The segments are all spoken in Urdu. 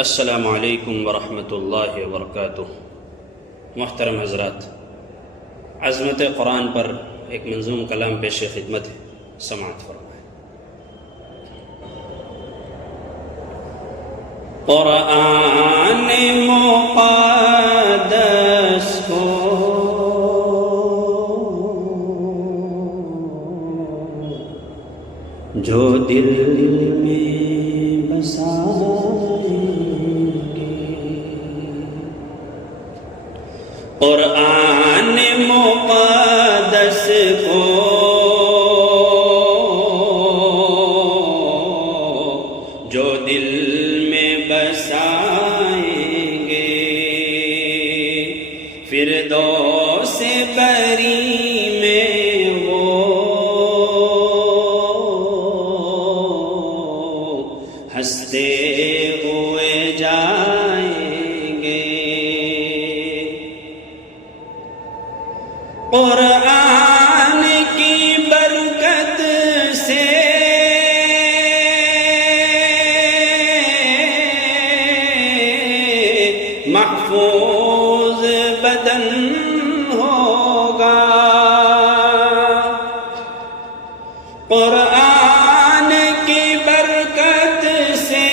السلام علیکم ورحمۃ اللہ وبرکاتہ۔ محترم حضرات، عظمت قرآن پر ایک منظوم کلام پیش خدمت ہے، سماعت فرمائیں۔ قرآن مقدس کو جو دل میں بسائیں گے، قرآن مقدس کو جو دل میں بسائیں گے، فردوس بری میں وہ ہنستے ہوئے جائیں گے۔ قرآن کی برکت سے محفوظ بدن ہوگا، قرآن کی برکت سے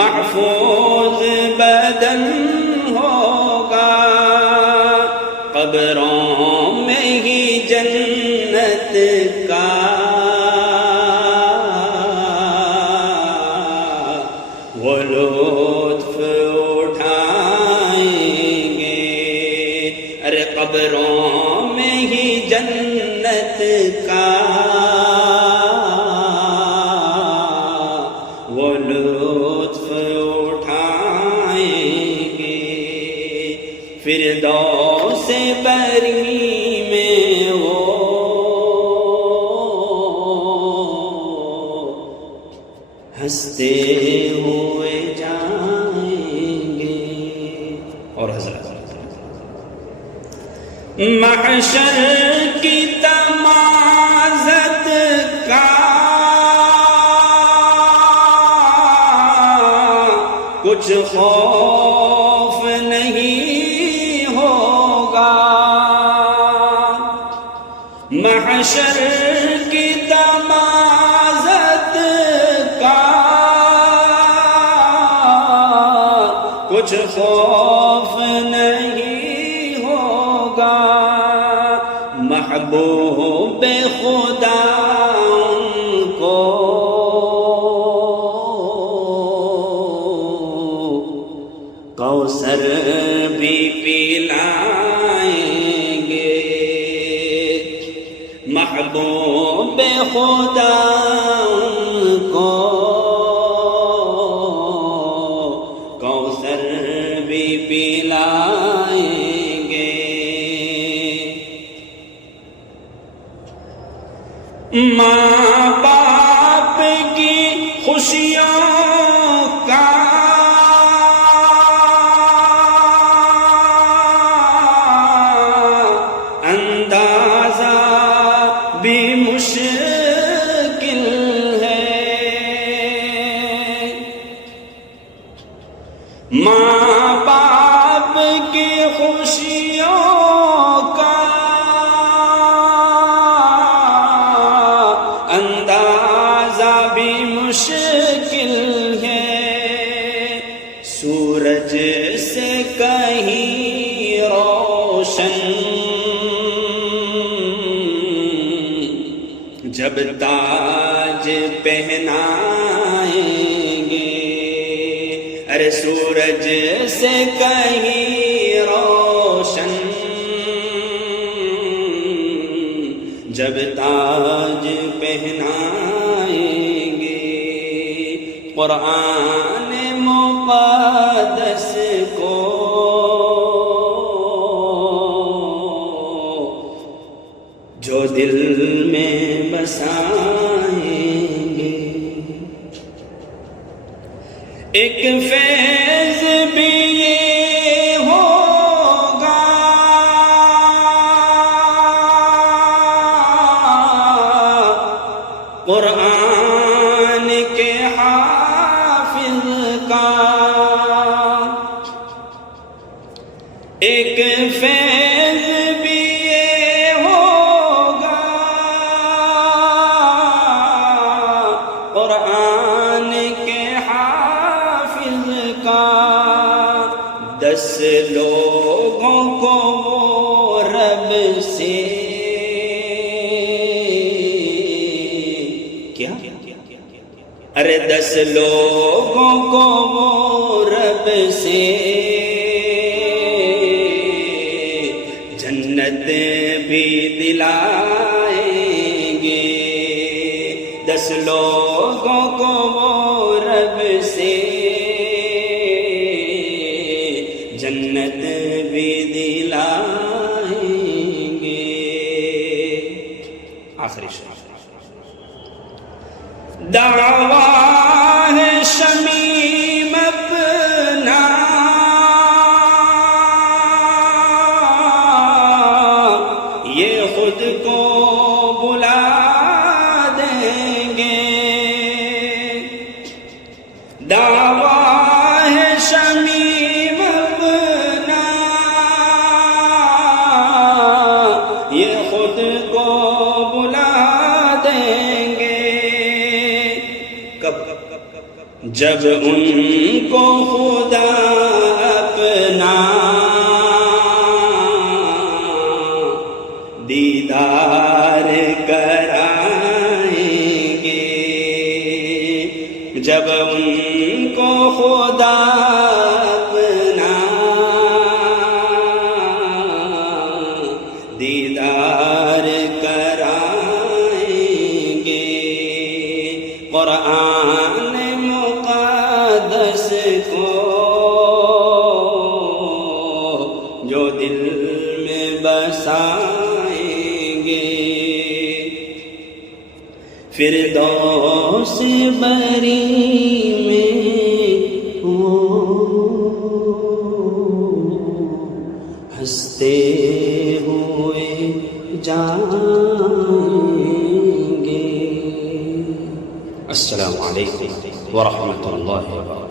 محفوظ بدن ہوگا، قبروں میں ہی جنت کا وہ لطف اٹھائیں گے۔ ارے قبروں میں ہی جنت کا وہ لطف اٹھائیں گے، فردوس بری میں وہ ہنستے ہوئے جائیں گے۔ اور حضرات، محشر کی تمازت کا کچھ خوف نہیں ہوگا، محشر کی تمازت کا کچھ خوف نہیں ہوگا، محبوب خدا ان کو کوثر بھی پلائیں گے، محبوب خدا ان کو کوثر بھی پلائیں گے۔ ماں باپ کی خوشیوں کا اندازہ بھی مشکل ہے، ماں باپ کی خوشیوں کا اندازہ بھی مشکل ہے، سورج سے کہیں روشن جب تاج پہنائیں گے، ارے سورج سے کہیں روشن جب تاج پہنائیں گے، قرآن مقدس کو جو دل میں بسائیں گے، ایک فیض بھی یہ ہوگا، قرآن کے حافظ کا ایک فیض بھی یہ ہوگا، قرآن کے حافظ کا 10 لوگوں کو وہ رب سے کیا، ارے 10 لوگوں کو وہ رب سے جنت بھی دلائیں گے، 10 لوگوں کو وہ رب سے جنت بھی دلائیں گے۔ آخری شعر دعویٰ ہے شمیم اپنا، یہ خود کو بلا دیں گے، دعویٰ ہے شمیم اپنا، یہ خود کو بلا دیں گے، جب ان کو خدا اپنا دیدار کرائیں گے، جب ان کو خدا اپنا دیدار کرائیں گے، قرآن مقدس کو جو دل میں بسائیں گے، فردوس بری میں ہنستے ہوئے جائیں گے۔ السلام علیکم ورحمۃ اللہ وبرکاتہ۔